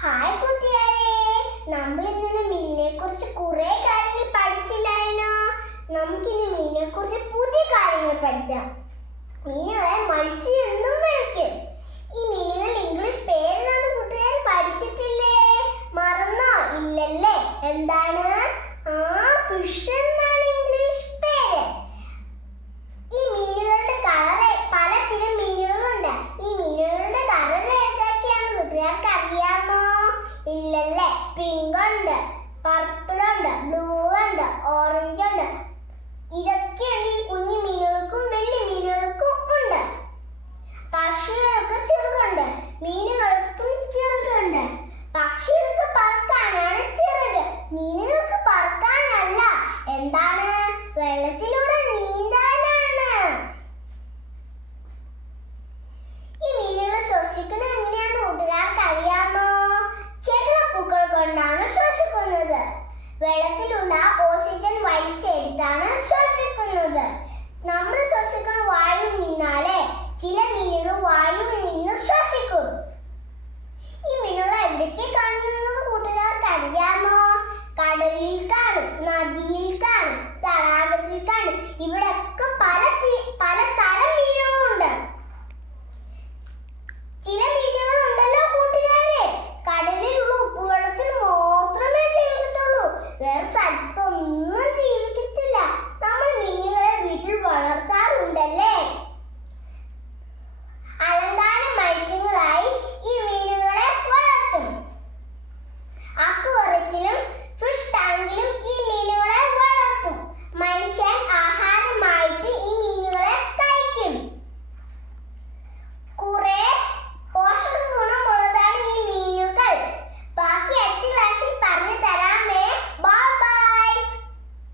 Hi കുട്ടിയാരെ, നമ്മൾ ഇന്നലെ മീനിനെ കുറിച്ച് കുറെ കാര്യങ്ങൾ പഠിച്ചില്ലായിരുന്നോ? നമുക്കിനി മീനിനെ കുറിച്ച് പുതിയ കാര്യങ്ങൾ പഠിക്കാം. മീനുകളെ മത്സ്യം എന്നും വിളിക്കും. ഈ മീനുകൾ ഇംഗ്ലീഷ്